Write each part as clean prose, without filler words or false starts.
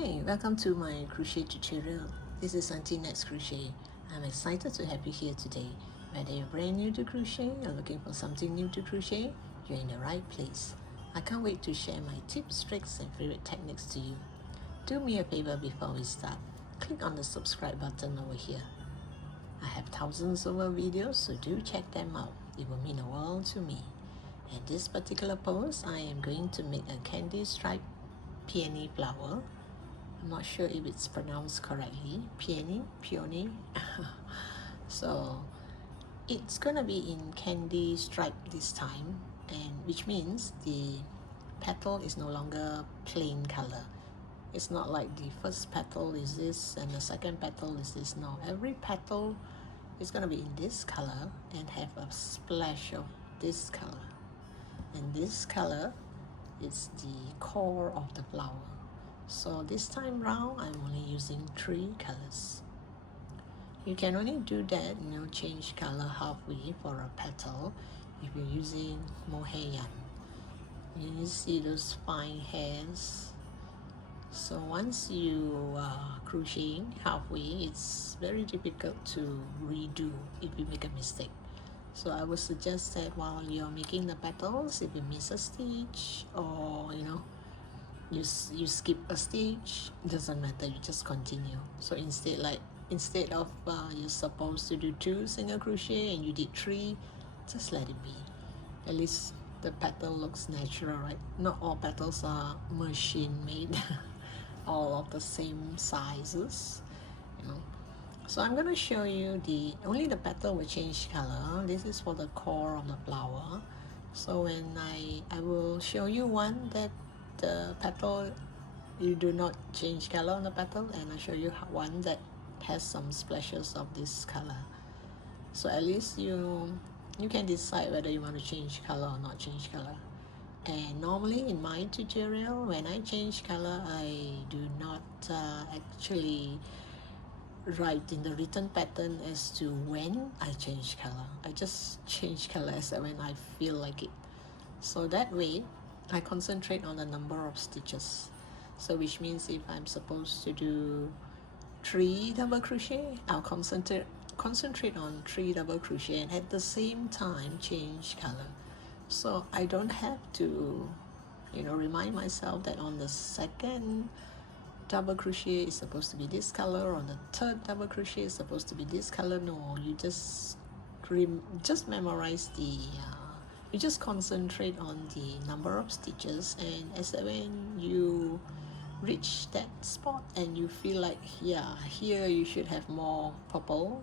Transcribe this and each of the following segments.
Hey, welcome to my crochet tutorial. This is Auntie Nat's Crochet. I'm excited to have you here today. Whether you're brand new to crochet or looking for something new to crochet, you're in the right place. I can't wait to share my tips, tricks, and favorite techniques to you. Do me a favor before we start. Click on the subscribe button over here. I have thousands of videos, so do check them out. It will mean the world to me. In this particular post, I am going to make a candy stripe peony flower. I'm not sure if it's pronounced correctly. Peony. So it's gonna be in candy stripe this time, and which means the petal is no longer plain color. It's not like the first petal is this and the second petal is this. No, every petal is gonna be in this color and have a splash of this color. And this color is the core of the flower. So this time round, I'm only using 3 colors. You can only do that, change color halfway for a petal if you're using Mohair yarn. You see those fine hairs. So once you are crocheting halfway, it's very difficult to redo if you make a mistake. So I would suggest that while you're making the petals, if you miss a stitch or you skip a stitch, it doesn't matter, you just continue. So instead of you're supposed to do 2 single crochet and you did 3, just let it be. At least the petal looks natural, right? Not all petals are machine made all of the same sizes. So I'm going to show you only the petal will change color. This is for the core of the flower. So when I will show you one that the petal, you do not change color on the petal, and I'll show you one that has some splashes of this color. So at least you can decide whether you want to change color or not change color. And normally in my tutorial, when I change color, I do not actually write in the written pattern as to when I change color. I just change color as when I feel like it. So that way I concentrate on the number of stitches. So which means if I'm supposed to do 3 double crochet, I'll concentrate on 3 double crochet and at the same time change color. So I don't have to remind myself that on the second double crochet is supposed to be this color, on the third double crochet is supposed to be this color. No, you just memorize you just concentrate on the number of stitches, and as when you reach that spot and you feel like here you should have more purple,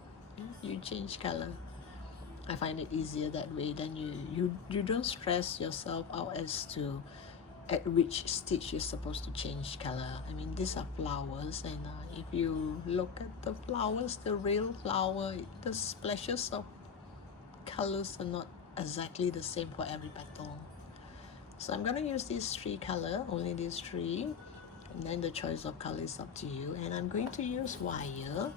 you change color. I find it easier that way. Then you don't stress yourself out as to at which stitch you're supposed to change color. I mean, these are flowers, and if you look at the flowers, the real flower, the splashes of colors are not exactly the same for every petal. So I'm going to use these 3 color, only these 3, and then the choice of color is up to you. And I'm going to use wire.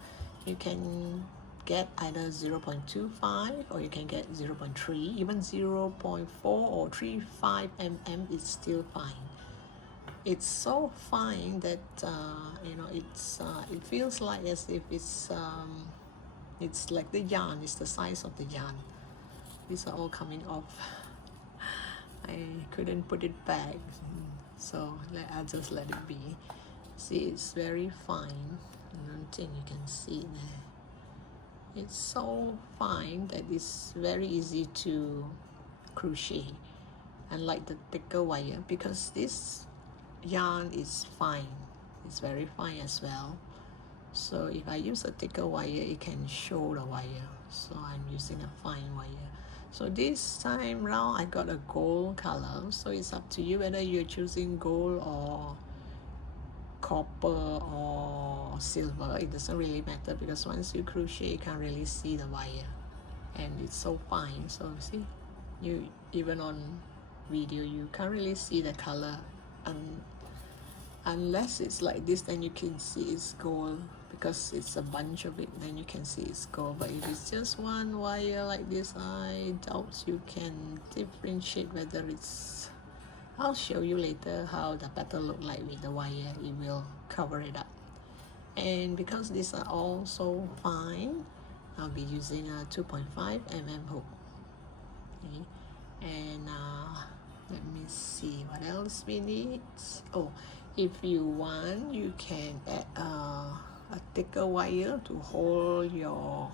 You can get either 0.25 or you can get 0.3, even 0.4 or 3.5 mm is still fine. It's so fine that it feels like as if it's like the yarn, it's the size of the yarn. These are all coming off. I couldn't put it back, so I'll just let it be. See, it's very fine. I don't think you can see it there. It's so fine that it's very easy to crochet, unlike the thicker wire, because this yarn is fine. It's very fine as well. So if I use a thicker wire, it can show the wire. So I'm using a fine wire. So this time round I got a gold color, so it's up to you whether you're choosing gold or copper or silver. It doesn't really matter, because once you crochet you can't really see the wire, and it's so fine. So see, you even on video you can't really see the color, unless it's like this, then you can see it's gold, because it's a bunch of it, then you can see it's gold. But if it's just one wire like this, I doubt you can differentiate whether it's I'll show you later how the pattern look like with the wire. It will cover it up. And because these are all so fine, I'll be using a 2.5 mm hook. Okay. And let me see what else we need. Oh, if you want, you can add a thicker wire to hold your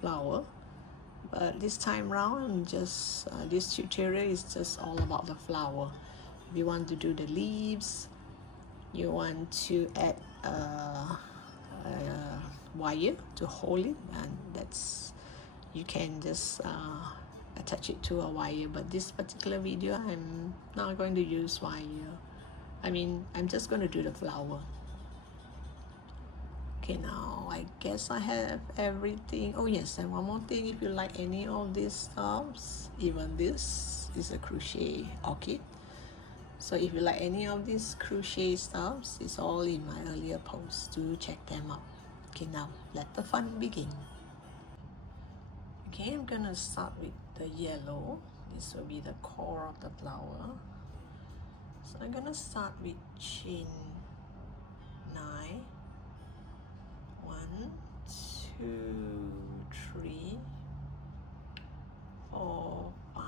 flower. But this time round, just this tutorial is just all about the flower. If you want to do the leaves, you want to add a wire to hold it, and that's, you can just attach it to a wire. But this particular video, I'm not going to use wire. I'm just going to do the flower. Okay, now I guess I have everything. Oh yes, and one more thing, if you like any of these stuffs, even this is a crochet orchid. So if you like any of these crochet stuffs, it's all in my earlier posts. Do check them out. Okay, now let the fun begin. Okay, I'm gonna start with the yellow. This will be the core of the flower. So I'm gonna start with chain 9. 1, 2, 3, 4, 5,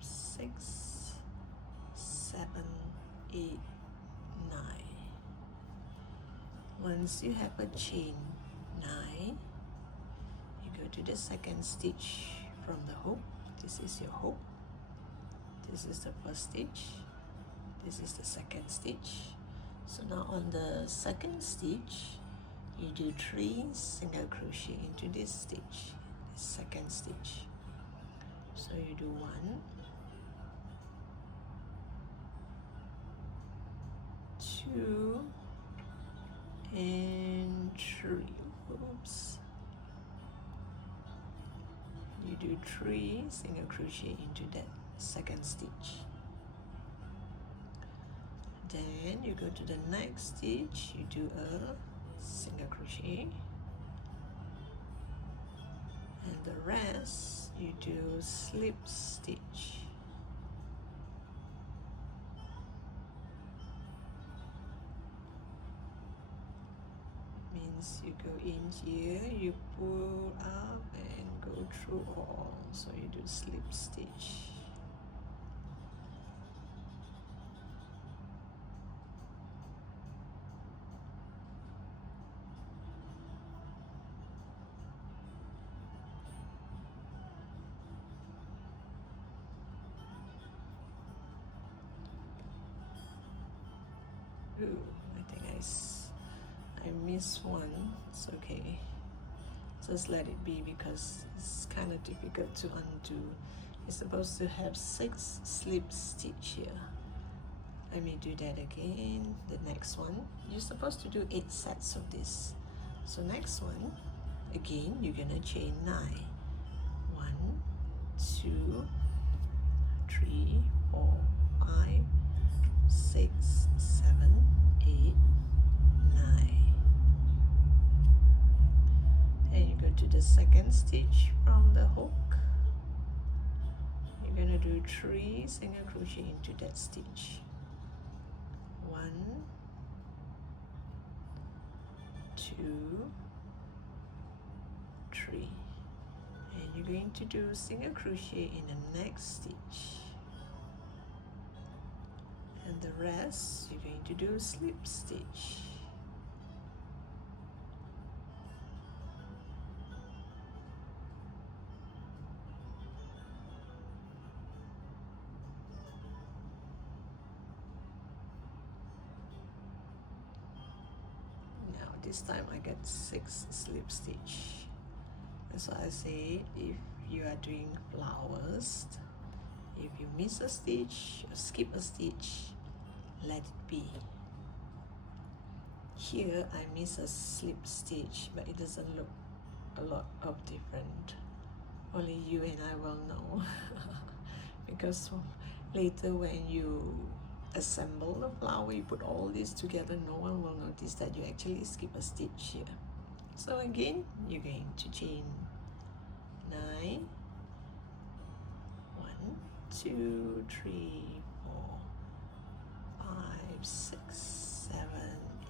6, 7, 8, 9. Once you have a chain 9, you go to the second stitch from the hook. This is your hook. This is the first stitch. This is the second stitch. So now on the second stitch, you do 3 single crochet into this stitch, this second stitch. So you do 1, 2, and 3. Oops. You do 3 single crochet into that second stitch. Then you go to the next stitch, you do a single crochet, and the rest you do slip stitch. Means you go in here, you pull up and go through all, so you do slip stitch. Ooh, I think I missed one. It's okay. Just let it be because it's kind of difficult to undo. You're supposed to have 6 slip stitch here. Let me do that again. The next one, you're supposed to do 8 sets of this. So next one, again, you're gonna chain 9. 1, 2, 3, 4, 5, 6, 7, 8, 9. And you go to the second stitch from the hook. You're gonna do 3 single crochet into that stitch. 1, 2, 3. And you're going to do single crochet in the next stitch. And the rest you're going to do slip stitch. Now this time I get 6 slip stitch. That's why I say if you are doing flowers, if you miss a stitch or skip a stitch, let it be. Here I miss a slip stitch, but it doesn't look a lot of different. Only you and I will know. Because later when you assemble the flower, you put all this together, no one will notice that you actually skip a stitch here. So again, you're going to chain 9, 1, 2, 3, 5, 6, 7,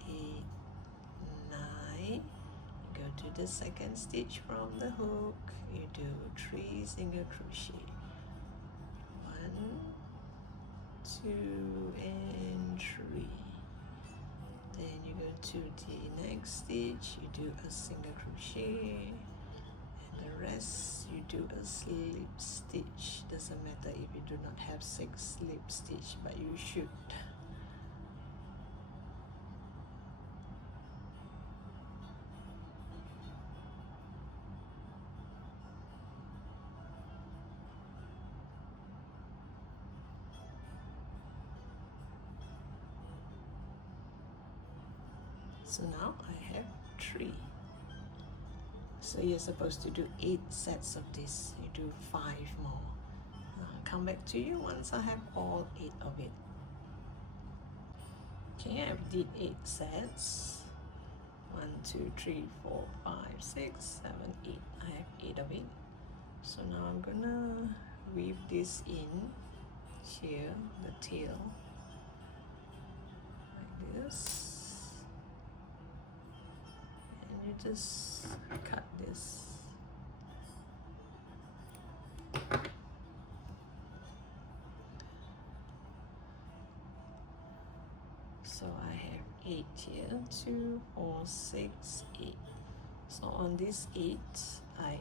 8, 9. Go to the second stitch from the hook. You do 3 single crochet. 1, 2, and 3. Then you go to the next stitch. You do a single crochet. The rest you do a slip stitch. Doesn't matter if you do not have 6 slip stitch, but you should. So now I have 3. So you're supposed to do 8 sets of this. You do 5 more. I'll come back to you once I have all 8 of it. Okay, I did 8 sets. 1, 2, 3, 4, 5, 6, 7, 8. I have 8 of it. So now I'm gonna weave this in here, the tail, like this. You just cut this. So I have 8 here, 2, 4, 6, 8. So on this 8, I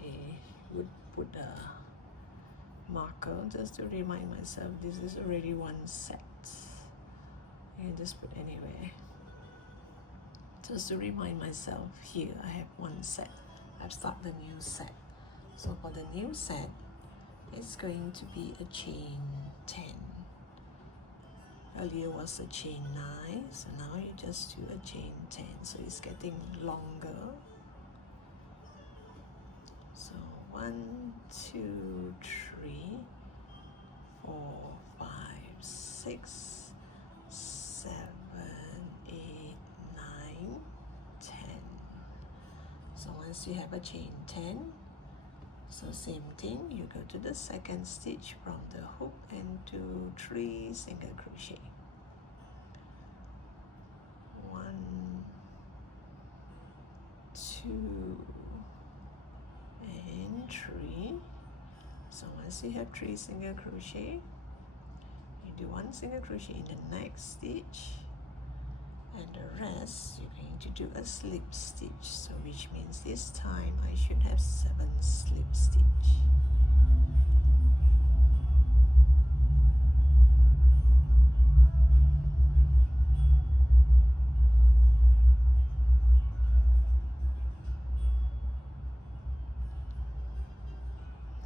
would put a marker just to remind myself this is already 1 set. You can just put anywhere. Just to remind myself, here I have 1 set. I've started the new set. So for the new set, it's going to be a chain 10. Earlier was a chain 9, so now you just do a chain 10. So it's getting longer. So 1, 2, 3, 4, 5, 6, 7, 8, 9, 10. So once you have a chain 10, so same thing, you go to the second stitch from the hook and do 3 single crochet. 1, 2, and 3. So once you have 3 single crochet, you do 1 single crochet in the next stitch, and the rest you're going to do a slip stitch. So which means this time I should have 7 slip stitch.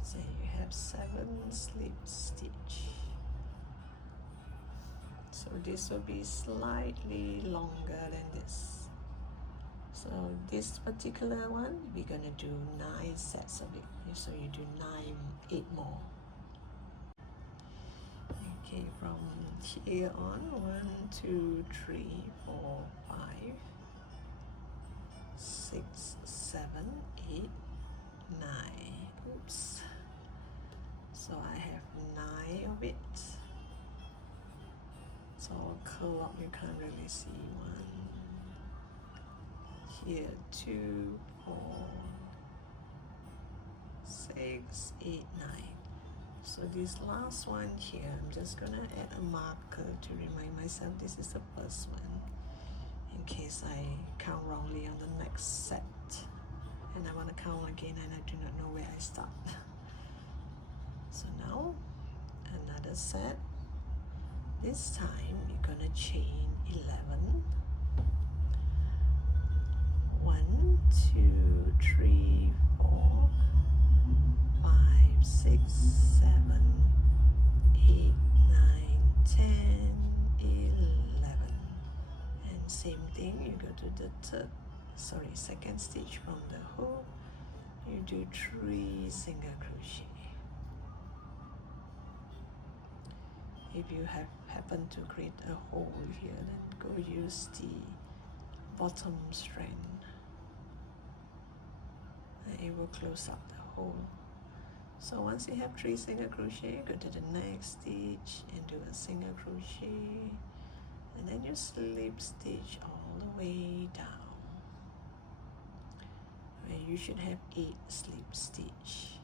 So you have 7 slip stitch. So this will be slightly longer than this. So this particular one, we're gonna do 9 sets of it. So you do 8 more. Okay, from here on, 1, 2, 3, 4, 5, 6, 7, 8, 9. Oops. So I have 9 of it. So I'll curl up, you can't really see. 1, here 2, 4, 6, 8, 9. So this last one here, I'm just gonna add a marker to remind myself this is the first one, in case I count wrongly on the next set and I want to count again and I do not know where I start. So now another set. This time you're gonna chain 11. 1, 2, 3, 4, 5, 6, 7, 8, 9, 10, 11. And same thing, you go to the second stitch from the hook. You do 3 single crochet. If you happen to create a hole here, then go use the bottom strand and it will close up the hole. So once you have 3 single crochet, go to the next stitch and do a single crochet and then you slip stitch all the way down, where you should have 8 slip stitch.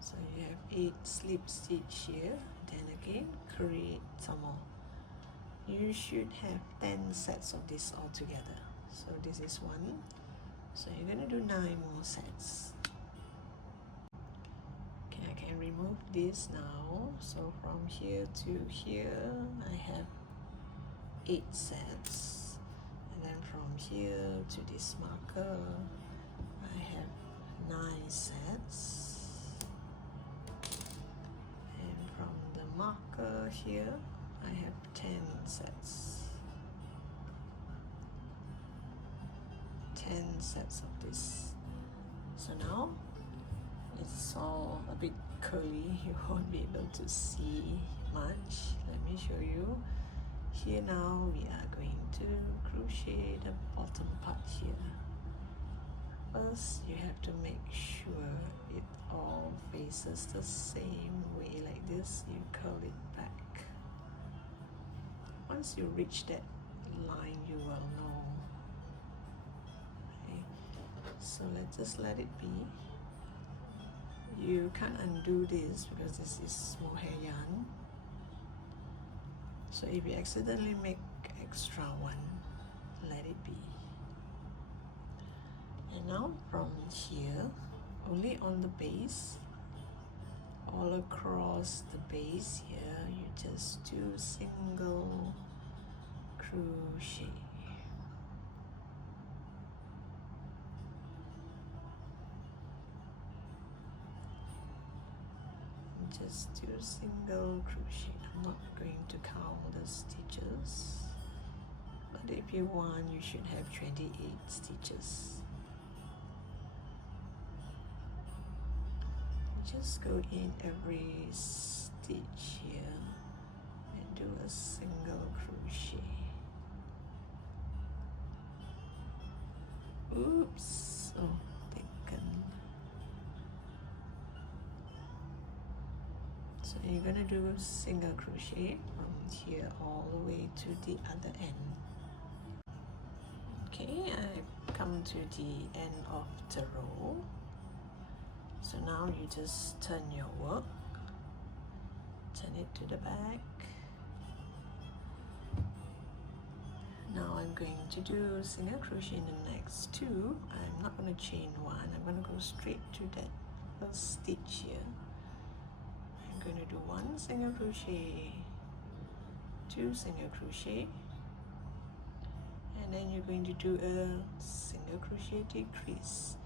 So you have 8 slip stitch here, then again create some more. You should have 10 sets of this all together. So this is 1, so you're going to do 9 more sets. Okay, I can remove this now. So from here to here I have 8 sets, and then from here to this marker I have 9 sets. From the marker here, I have 10 sets. 10 sets of this. So now it's all a bit curly, you won't be able to see much. Let me show you. Here now we are going to crochet the bottom part here. First, you have to make sure it all faces the same way like this. You curl it back. Once you reach that line, you will know. Okay. So let's just let it be. You can't undo this because this is mohair yarn. So if you accidentally make extra one, let it be. And now from here, only on the base, all across the base here, you just do single crochet. Just do single crochet. I'm not going to count the stitches, but if you want, you should have 28 stitches. Just go in every stitch here and do a single crochet. Oops, oh, taken. So you're gonna do a single crochet from here all the way to the other end. Okay, I come to the end of the row. So now you just turn your work, turn it to the back. Now I'm going to do single crochet in the next 2. I'm not going to chain 1, I'm going to go straight to that first stitch here. I'm going to do 1 single crochet, 2 single crochet, and then you're going to do a single crochet decrease.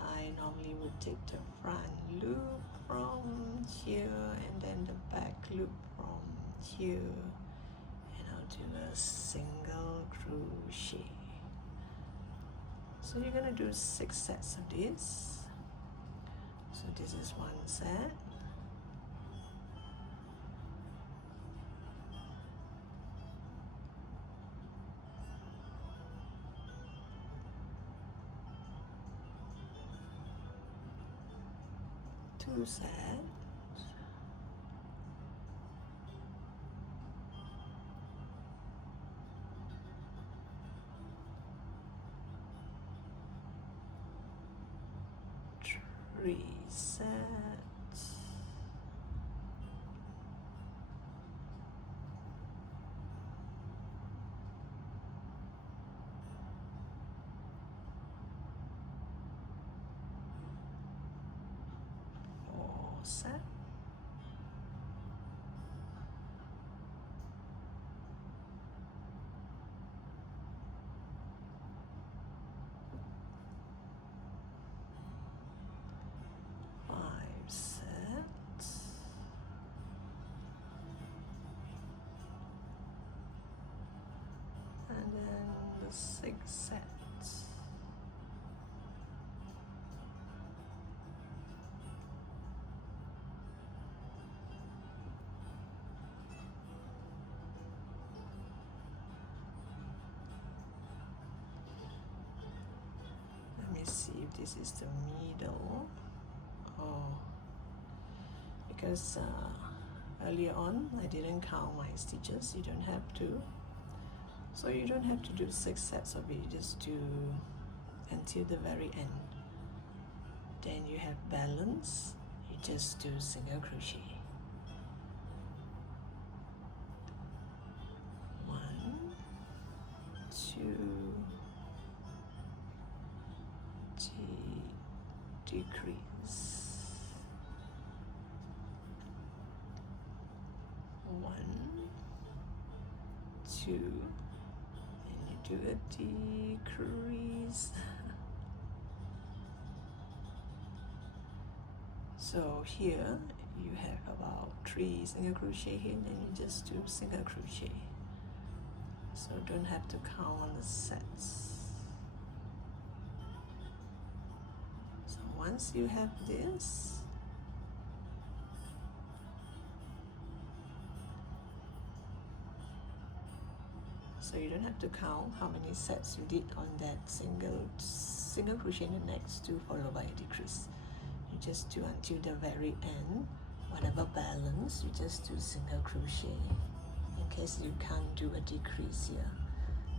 I normally would take the front loop from here and then the back loop from here, and I'll do a single crochet. So you're gonna do 6 sets of this. So this is 1 set. Two sets. 3 sets. Set. 5 sets. And then the 6 sets. this is the middle. Because earlier on I didn't count my stitches. You don't have to, so you don't have to do 6 sets of it. You just do until the very end. Then you have balance, you just do single crochet. 1, 2, decrease. 1, 2, and you do a decrease. So here you have about 3 single crochet here, and then you just do single crochet. So don't have to count on the sets. So once you have this, so you don't have to count how many sets you did on that single crochet in the next 2 followed by a decrease. You just do until the very end. Whatever balance, you just do single crochet in case you can't do a decrease here.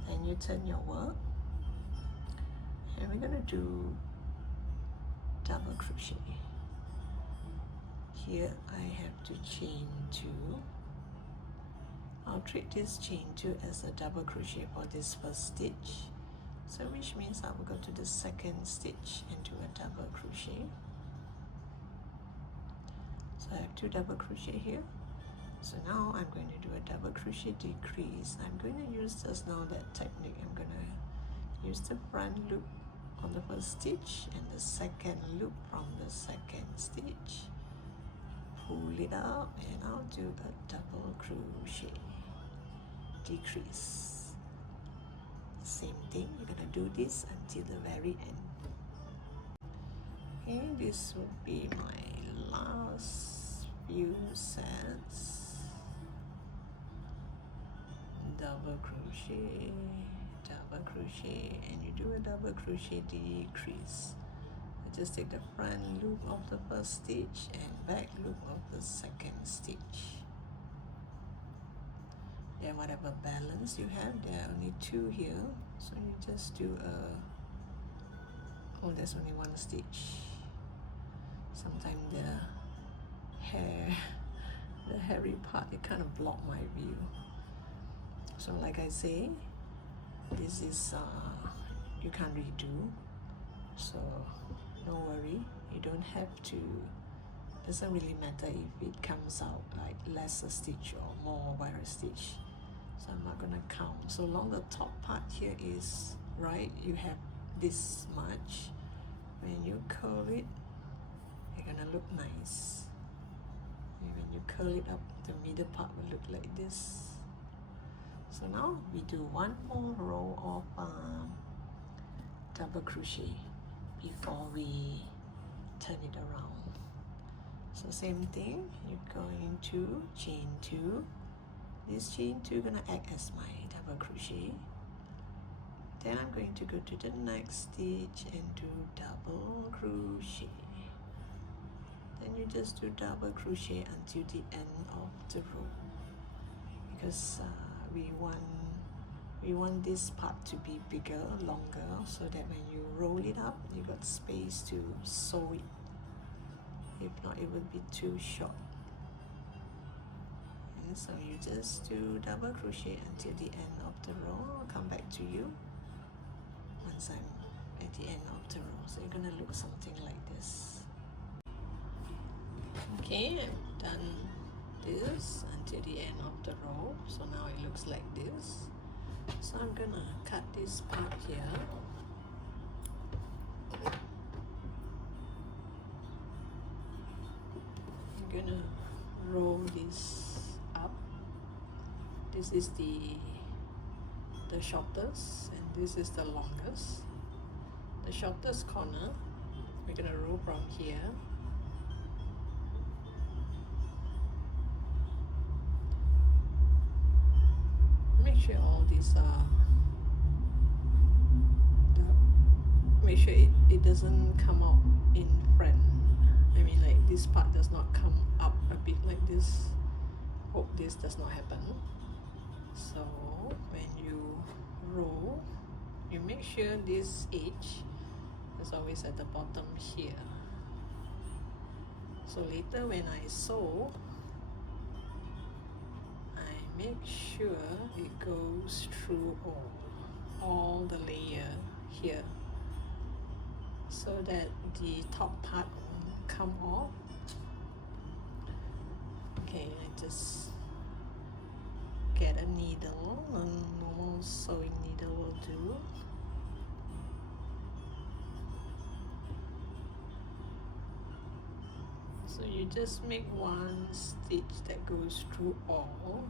Then you turn your work, and we're gonna do double crochet. Here I have to chain 2. I'll treat this chain 2 as a double crochet for this first stitch, so which means I will go to the second stitch and do a double crochet. So I have 2 double crochet here. So now I'm going to do a double crochet decrease. I'm going to use just now that technique. I'm going to use the front loop on the first stitch and the second loop from the second stitch. Pull it up, and I'll do a double crochet decrease. Same thing, you're gonna do this until the very end. Okay, this will be my last few sets. Double crochet, and you do a double crochet decrease. Just take the front loop of the first stitch and back loop of the second stitch. Then whatever balance you have, there are only 2 here, so you just do there's only 1 stitch. Sometimes the hairy part, it kind of block my view. So like I say, this is you can't redo, so no worry, you don't have to. Doesn't really matter if it comes out like less a stitch or more by a stitch, so I'm not gonna count. So long the top part here is right, you have this much. When you curl it, you're gonna look nice, and when you curl it up, the middle part will look like this. So now we do 1 more row of double crochet before we turn it around. So same thing, you're going to chain 2. This chain 2 gonna act as my double crochet. Then I'm going to go to the next stitch and do double crochet. Then you just do double crochet until the end of the row, because we want this part to be bigger, longer, so that when you roll it up, you got space to sew it. If not, it would be too short. And so you just do double crochet until the end of the row. I'll come back to you once I'm at the end of the row. So you're gonna look something like this. Okay, I've done this until the end of the row, so now it looks like this. So I'm gonna cut this part here. I'm gonna roll this up. This is the shortest, and this is the longest. The shortest corner, we're gonna roll from here. Make sure all these are make sure it doesn't come out in front. I mean, like this part does not come up a bit like this. Hope this does not happen. So when you roll, you make sure this edge is always at the bottom here. So later when I sew, I make sure it goes through all the layer here, so that the top part won't come off. Okay, I just get a needle, a normal sewing needle will do. So you just make one stitch that goes through all.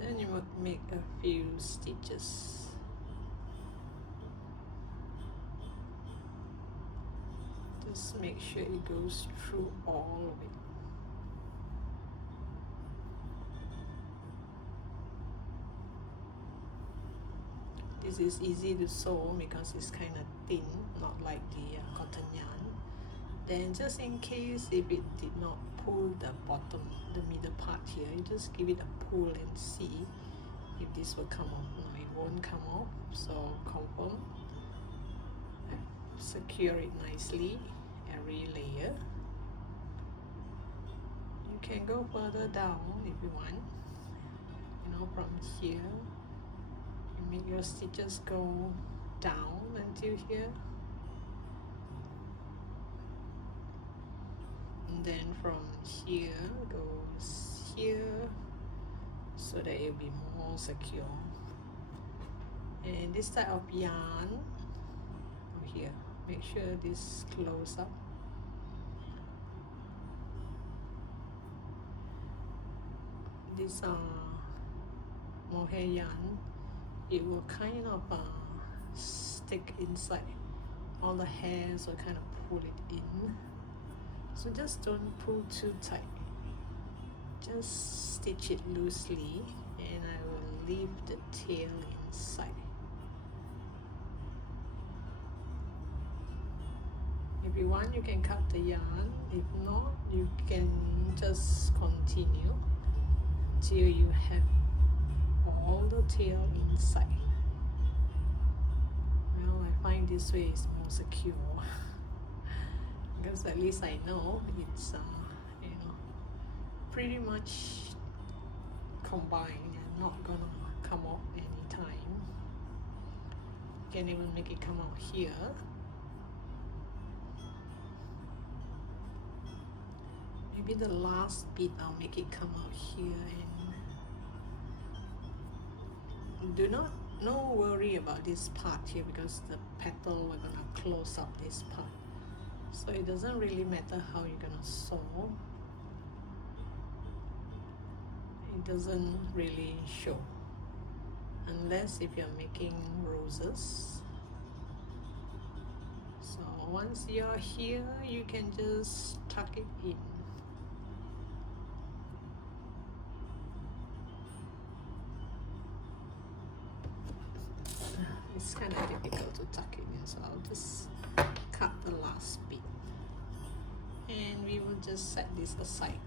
Then you would make a few stitches. Just make sure it goes through all of it. This is easy to sew because it's kind of thin, not like the cotton yarn. Then just in case if it did not pull the bottom, the middle part here, you just give it a pull and see if this will come off. No, it won't come off, so confirm. Secure it nicely, every layer. You can go further down if you want, you know, from here. You make your stitches go down until here, and then from here goes here, so that it'll be more secure. And this type of yarn over here, make sure this close up. These are mohair yarn. It will kind of stick inside. All the hairs will kind of pull it in. So just don't pull too tight. Just stitch it loosely, and I will leave the tail inside. If you want, you can cut the yarn. If not, you can just continue till you have all the tail inside. Well, I find this way is more secure because at least I know it's you know, pretty much combined and not gonna come off anytime. You can even make it come out here. Maybe the last bit I'll make it come out here, and no worry about this part here because the petal, we're gonna close up this part, so it doesn't really matter how you're gonna sew. It doesn't really show unless if you're making roses. So once you're here, you can just tuck it in. It's kind of difficult to tuck it in, so I'll just cut the last bit, and we will just set this aside.